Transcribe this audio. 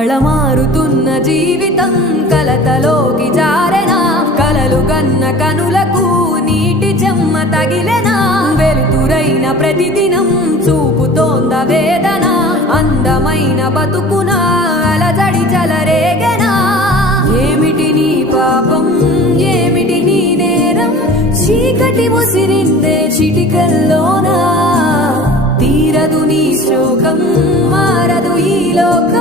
కళమారుతున్న జీవితం కలతలోకి జారెనా కలలు గన్న కనులకు నీటి చెమ్మ తగిలెనా వెలుతురైన ప్రతిదినం చూపుతోంద వేదన అందమైన బతుకున అలజడి చలరేగెనా ఏమిటి నీ పాపం ఏమిటి నీ నేరం చీకటి ముసిరిందే చిటికల్లోనా తీరదు నీ శోకం మారదు ఈ లోకం